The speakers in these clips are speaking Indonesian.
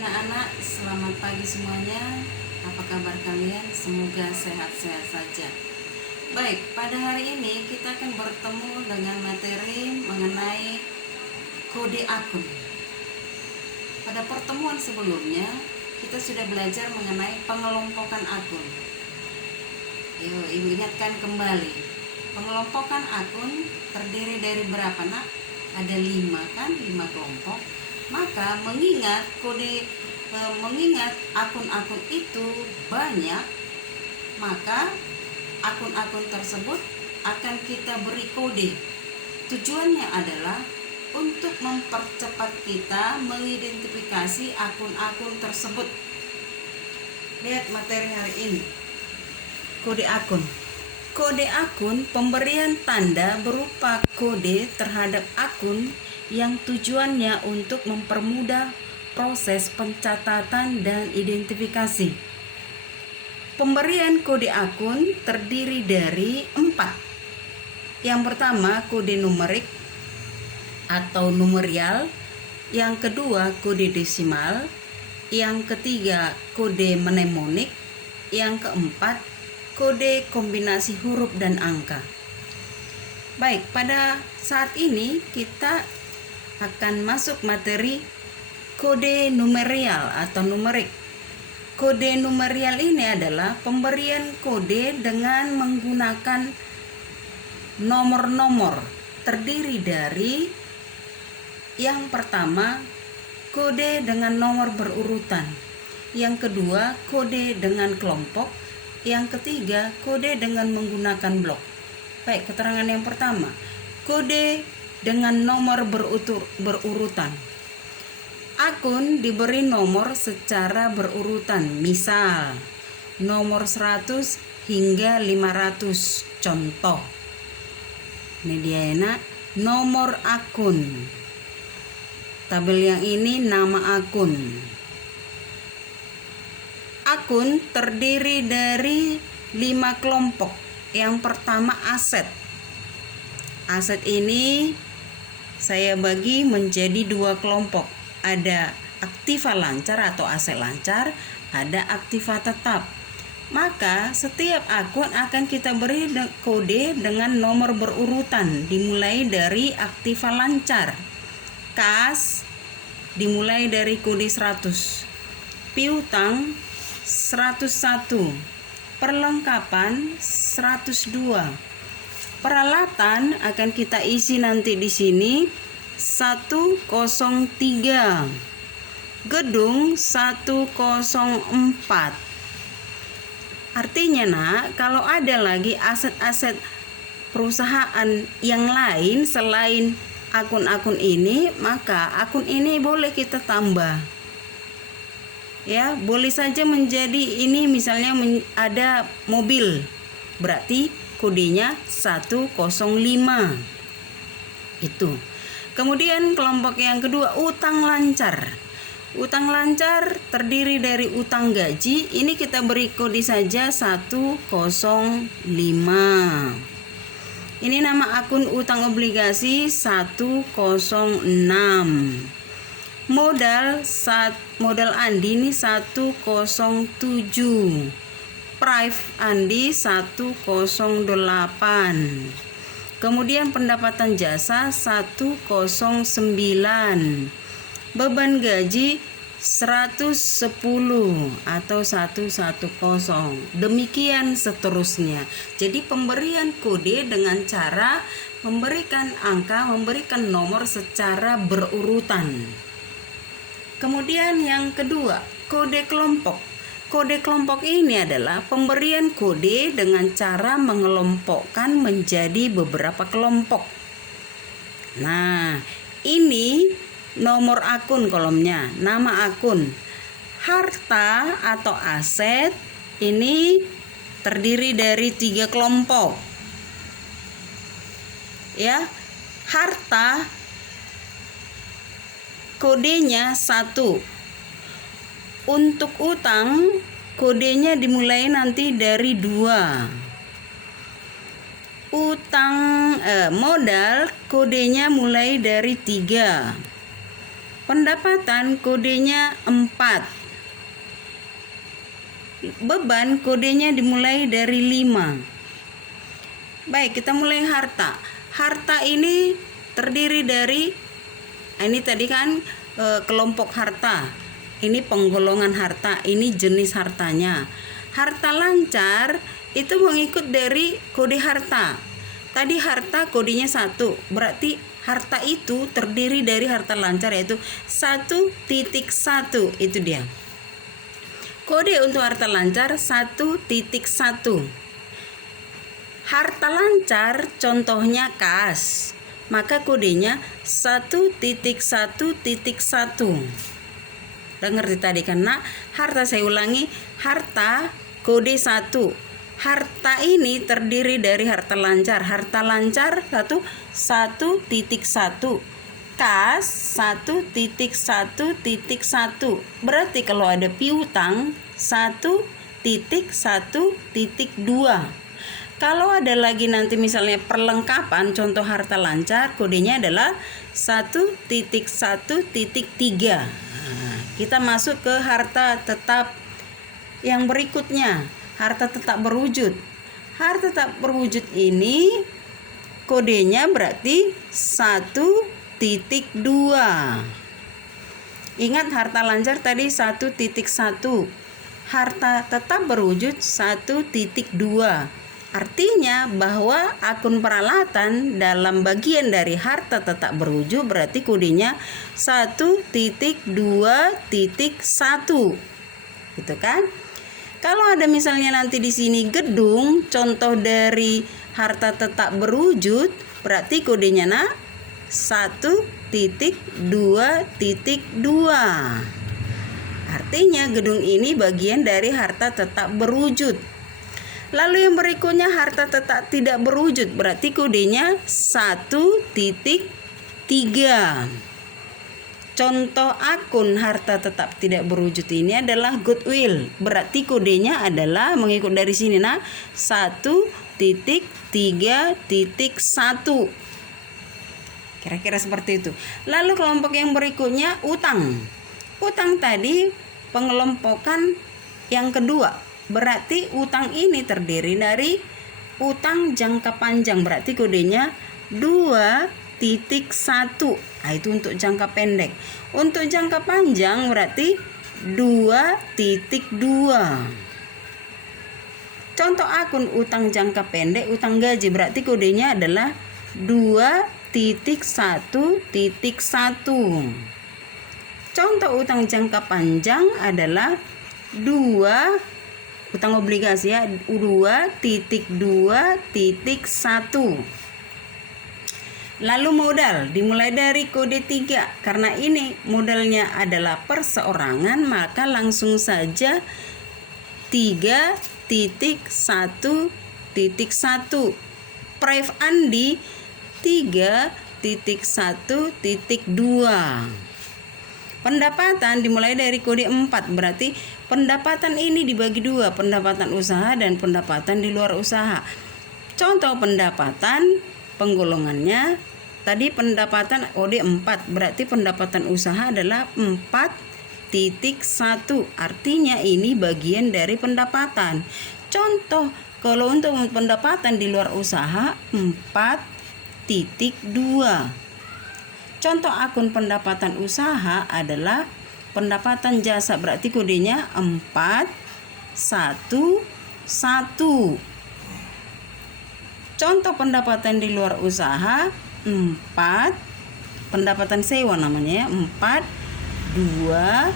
anak-anak, selamat pagi semuanya. Apa kabar kalian? Semoga sehat-sehat saja. Baik, pada hari ini kita akan bertemu dengan materi mengenai kode akun. Pada pertemuan sebelumnya, kita sudah belajar mengenai pengelompokan akun. Ibu ingatkan kembali, pengelompokan akun terdiri dari berapa, nak? Ada 5 kan, 5 kelompok. Maka mengingat akun-akun itu banyak, maka akun-akun tersebut akan kita beri kode. Tujuannya adalah untuk mempercepat kita mengidentifikasi akun-akun tersebut. Lihat materi hari ini. Kode akun. Kode akun pemberian tanda berupa kode terhadap akun yang tujuannya untuk mempermudah proses pencatatan dan identifikasi. Pemberian kode akun terdiri dari 4. Yang pertama, kode numerik atau numerial. Yang kedua, kode desimal. Yang ketiga, kode mnemonik. Yang keempat, kode kombinasi huruf dan angka. Baik, pada saat ini kita akan masuk materi kode numerial atau numerik. Kode numerial ini adalah pemberian kode dengan menggunakan nomor-nomor. Terdiri dari yang pertama, kode dengan nomor berurutan. Yang kedua, kode dengan kelompok. Yang ketiga, kode dengan menggunakan blok. Baik, keterangan yang pertama, kode dengan nomor berurutan. Akun diberi nomor secara berurutan, misal nomor 100 hingga 500. Contoh, ini dia ya, nomor akun. Tabel yang ini nama akun. Akun terdiri dari 5 kelompok. Yang pertama, aset. Aset ini saya bagi menjadi 2 kelompok. Ada aktiva lancar atau aset lancar, ada aktiva tetap. Maka setiap akun akan kita beri kode dengan nomor berurutan, dimulai dari aktiva lancar. Kas dimulai dari kode 100. Piutang 101. Perlengkapan 102. Peralatan akan kita isi nanti di sini 103. Gedung 104. Artinya, nak, kalau ada lagi aset-aset perusahaan yang lain selain akun-akun ini, maka akun ini boleh kita tambah. Ya, boleh saja menjadi ini, misalnya ada mobil, berarti kodenya 105. Itu. Kemudian kelompok yang kedua, utang lancar. Utang lancar terdiri dari utang gaji, ini kita beri kode saja 105. Ini nama akun utang obligasi 106. Modal Andi ini 107. Prive Andi 108. Kemudian pendapatan jasa 109. Beban gaji 110 atau 110. Demikian seterusnya. Jadi pemberian kode dengan cara memberikan angka, memberikan nomor secara berurutan. Kemudian yang kedua, kode kelompok. Kode kelompok ini adalah pemberian kode dengan cara mengelompokkan menjadi beberapa kelompok. Nah, ini nomor akun kolomnya, nama akun. Harta atau aset ini terdiri dari 3 kelompok. Ya, harta kodenya 1. Untuk utang kodenya dimulai nanti dari 2. Modal kodenya mulai dari 3. Pendapatan kodenya 4. Beban kodenya dimulai dari 5. Baik, kita mulai harta. Harta ini terdiri dari ini tadi kan kelompok harta. Ini penggolongan harta, ini jenis hartanya. Harta lancar itu mengikut dari kode harta. Tadi harta kodenya 1, berarti harta itu terdiri dari harta lancar yaitu 1.1, itu dia. Kode untuk harta lancar 1.1. Harta lancar contohnya kas, maka kodenya 1.1.1. Udah ngerti tadi kan? Nah, harta saya ulangi, harta kode 1. Harta ini terdiri dari harta lancar. Harta lancar 1.1. Kas 1.1.1. Berarti kalau ada piutang 1.1.2. Kalau ada lagi nanti misalnya perlengkapan contoh harta lancar, kodenya adalah 1.1.3. Kita masuk ke harta tetap yang berikutnya, harta tetap berwujud. Harta tetap berwujud ini kodenya berarti 1.2. Ingat harta lancar tadi 1.1. Harta tetap berwujud 1.2. Artinya bahwa akun peralatan dalam bagian dari harta tetap berwujud berarti kodenya 1.2.1. Gitu kan? Kalau ada misalnya nanti di sini gedung, contoh dari harta tetap berwujud, berarti kodenya 1.2.2. Artinya gedung ini bagian dari harta tetap berwujud. Lalu yang berikutnya harta tetap tidak berwujud, berarti kodenya 1.3. Contoh akun harta tetap tidak berwujud ini adalah goodwill. Berarti kodenya adalah mengikut dari sini 1.3.1. Kira-kira seperti itu. Lalu kelompok yang berikutnya utang. Utang tadi pengelompokan yang kedua. Berarti utang ini terdiri dari utang jangka panjang. Berarti kodenya 2.1. Nah, itu untuk jangka pendek. Untuk jangka panjang berarti 2.2. Contoh akun utang jangka pendek, utang gaji, berarti kodenya adalah 2.1.1. Contoh utang jangka panjang adalah 2 utang obligasi ya, 2.2.1. Lalu modal dimulai dari kode 3. Karena ini modalnya adalah perseorangan, maka langsung saja 3.1.1. Pref Andi 3.1.2. Pendapatan dimulai dari kode 4. Berarti pendapatan ini dibagi 2, pendapatan usaha dan pendapatan di luar usaha. Contoh pendapatan penggolongannya tadi pendapatan kode 4, berarti pendapatan usaha adalah 4.1. Artinya ini bagian dari pendapatan. Contoh kalau untuk pendapatan di luar usaha 4.2. Contoh akun pendapatan usaha adalah pendapatan jasa, berarti kodenya 4.1.1. Contoh pendapatan di luar usaha 4, pendapatan sewa namanya ya, 4.2.1.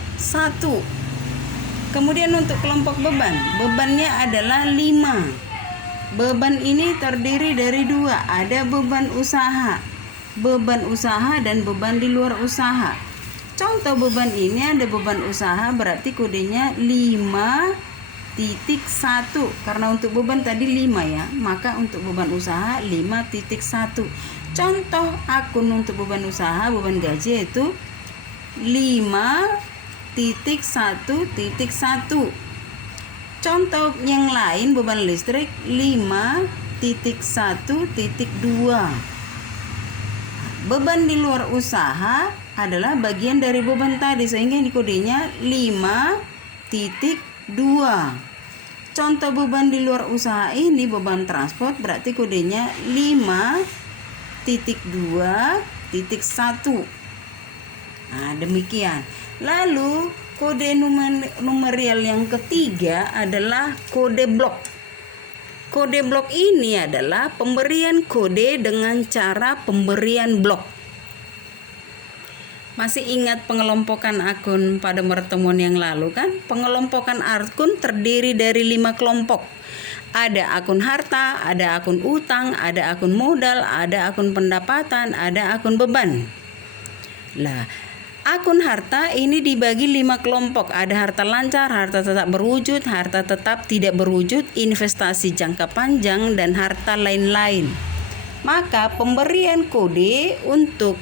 Kemudian untuk kelompok beban, bebannya adalah 5. Beban ini terdiri dari 2, ada beban usaha dan beban di luar usaha. Contoh beban ini ada beban usaha, berarti kodenya 5.1. Karena untuk beban tadi 5 ya, maka untuk beban usaha 5.1. Contoh akun untuk beban usaha, beban gaji yaitu 5.1.1. Contoh yang lain beban listrik 5.1.2. Beban di luar usaha adalah bagian dari beban tadi, sehingga ini kodenya 5.2. Contoh beban di luar usaha ini beban transport, berarti kodenya 5.2.1. Nah, demikian. Lalu kode numerial yang ketiga adalah kode blok. Kode blok ini adalah pemberian kode dengan cara pemberian blok. Masih ingat pengelompokan akun pada pertemuan yang lalu kan? Pengelompokan akun terdiri dari 5 kelompok. Ada akun harta, ada akun utang, ada akun modal, ada akun pendapatan, ada akun beban. Lah, akun harta ini dibagi 5 kelompok. Ada harta lancar, harta tetap berwujud, harta tetap tidak berwujud, investasi jangka panjang, dan harta lain-lain. Maka pemberian kode untuk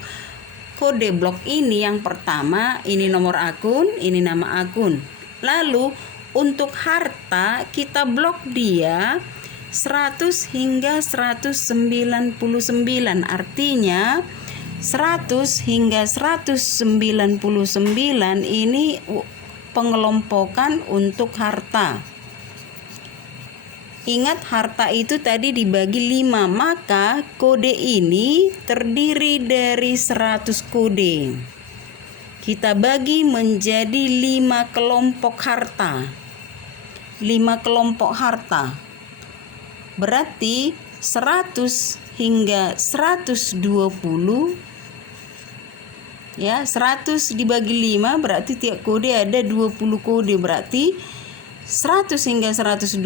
kode blok ini yang pertama, ini nomor akun, ini nama akun. Lalu untuk harta kita blok dia 100 hingga 199, artinya 100 hingga 199 ini pengelompokan untuk harta. Ingat, harta itu tadi dibagi 5, maka kode ini terdiri dari 100 kode. Kita bagi menjadi 5 kelompok harta. 5 kelompok harta. Berarti 100 hingga 120, ya, 100 dibagi 5 berarti tiap kode ada 20 kode, berarti 100 hingga 120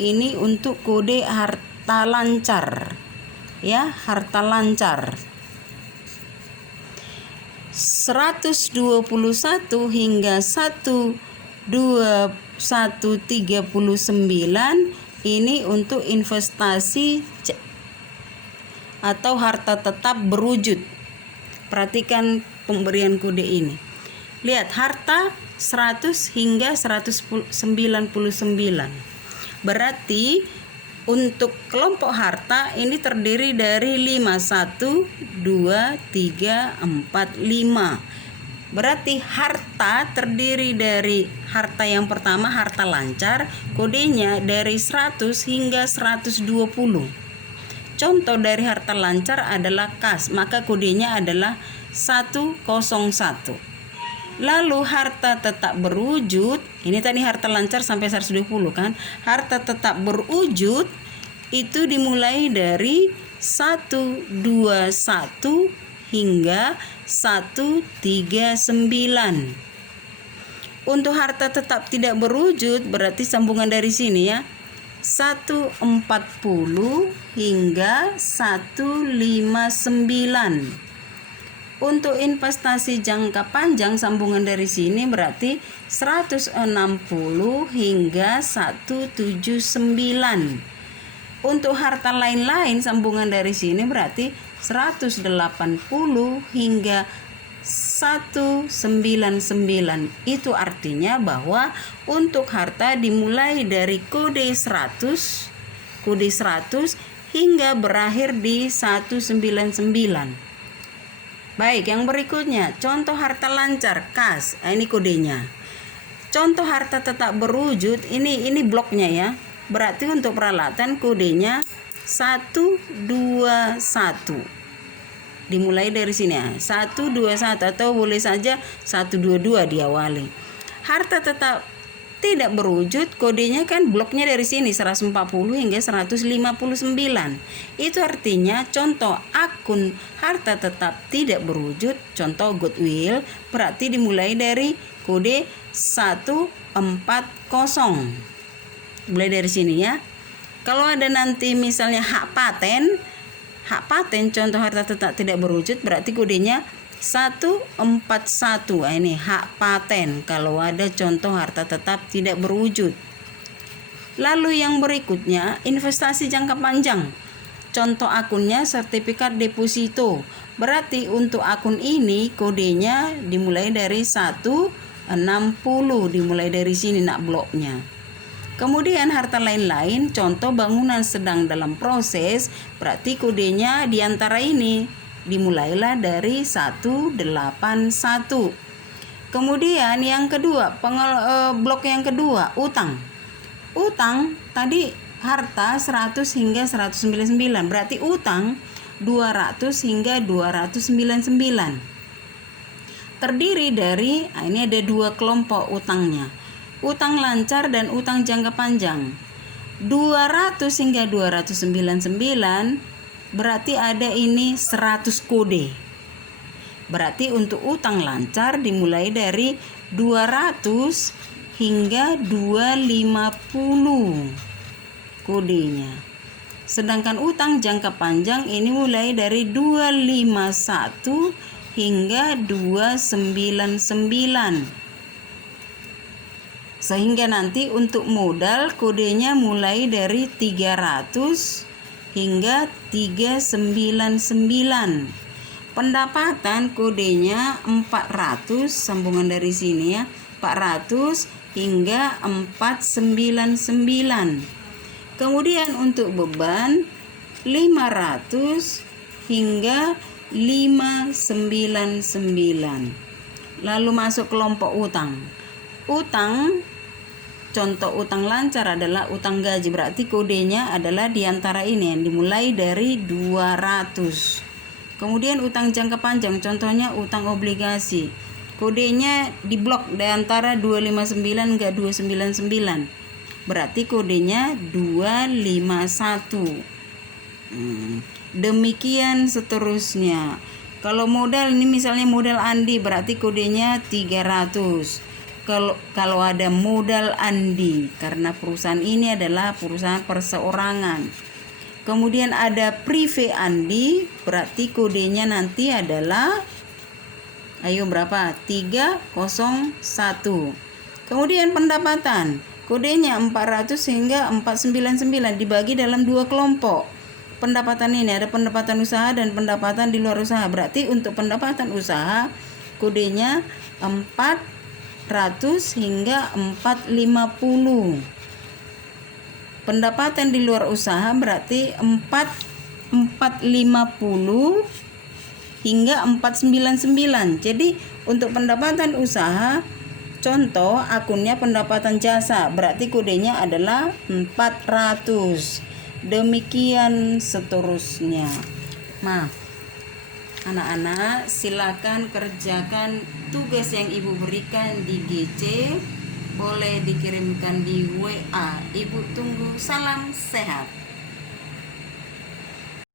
ini untuk kode harta lancar, ya, harta lancar. 121 hingga 139 ini untuk investasi atau harta tetap berwujud. Perhatikan pemberian kode ini. Lihat, harta 100 hingga 199. Berarti untuk kelompok harta ini terdiri dari 5, 1, 2, 3, 4, 5. Berarti harta terdiri dari harta yang pertama, harta lancar, kodenya dari 100 hingga 120. Contoh dari harta lancar adalah kas, maka kodenya adalah 101. Lalu harta tetap berwujud, ini tadi harta lancar sampai 120 kan. Harta tetap berwujud itu dimulai dari 121 hingga 139. Untuk harta tetap tidak berwujud berarti sambungan dari sini, ya. 140 hingga 159. Untuk investasi jangka panjang sambungan dari sini berarti 160 hingga 179. Untuk harta lain-lain sambungan dari sini berarti 180 hingga 199. Itu artinya bahwa untuk harta dimulai dari kode 100 hingga berakhir di 199. Baik, yang berikutnya contoh harta lancar kas. Nah, ini kodenya. Contoh harta tetap berwujud, ini bloknya, ya. Berarti untuk peralatan kodenya 121. Dimulai dari sini, ya. 121 atau boleh saja 122 diawali. Harta tetap tidak berwujud, kodenya kan bloknya dari sini 140 hingga 159. Itu artinya contoh akun harta tetap tidak berwujud, contoh goodwill, berarti dimulai dari kode 140. Mulai dari sini, ya. Kalau ada nanti misalnya hak paten contoh harta tetap tidak berwujud berarti kodenya 141. Ini hak paten kalau ada contoh harta tetap tidak berwujud. Lalu yang berikutnya investasi jangka panjang. Contoh akunnya sertifikat deposito. Berarti untuk akun ini kodenya dimulai dari 160, dimulai dari sini nak bloknya. Kemudian harta lain-lain, contoh bangunan sedang dalam proses, berarti kodenya di antara ini dimulailah dari 181. Kemudian yang kedua, blok yang kedua, utang. Utang tadi harta 100 hingga 199, berarti utang 200 hingga 299. Terdiri dari, ini ada dua kelompok utangnya, utang lancar dan utang jangka panjang. 200 hingga 299 berarti ada ini 100 kode. Berarti untuk utang lancar dimulai dari 200 hingga 250 kodenya. Sedangkan utang jangka panjang ini mulai dari 251 hingga 299. Sehingga nanti untuk modal kodenya mulai dari 300 hingga 399. Pendapatan kodenya 400, sambungan dari sini ya, 400 hingga 499. Kemudian untuk beban 500 hingga 599. Lalu masuk kelompok utang. Utang, contoh utang lancar adalah utang gaji, berarti kodenya adalah diantara ini yang dimulai dari 200. Kemudian utang jangka panjang, contohnya utang obligasi, kodenya di blok diantara 259 hingga 299, berarti kodenya 251. Demikian seterusnya. Kalau modal ini misalnya modal Andi, berarti kodenya 300. Kalau ada modal Andi, karena perusahaan ini adalah perusahaan perseorangan. Kemudian ada prive Andi, berarti kodenya nanti adalah berapa? 301. Kemudian pendapatan, kodenya 400 hingga 499, dibagi dalam dua kelompok. Pendapatan ini ada pendapatan usaha dan pendapatan di luar usaha. Berarti untuk pendapatan usaha kodenya 400 hingga 450. Pendapatan di luar usaha berarti 450 hingga 499. Jadi untuk pendapatan usaha, contoh akunnya pendapatan jasa, berarti kodenya adalah 400. Demikian seterusnya. Nah, anak-anak silakan kerjakan tugas yang ibu berikan di GC, boleh dikirimkan di WA. Ibu tunggu. Salam sehat.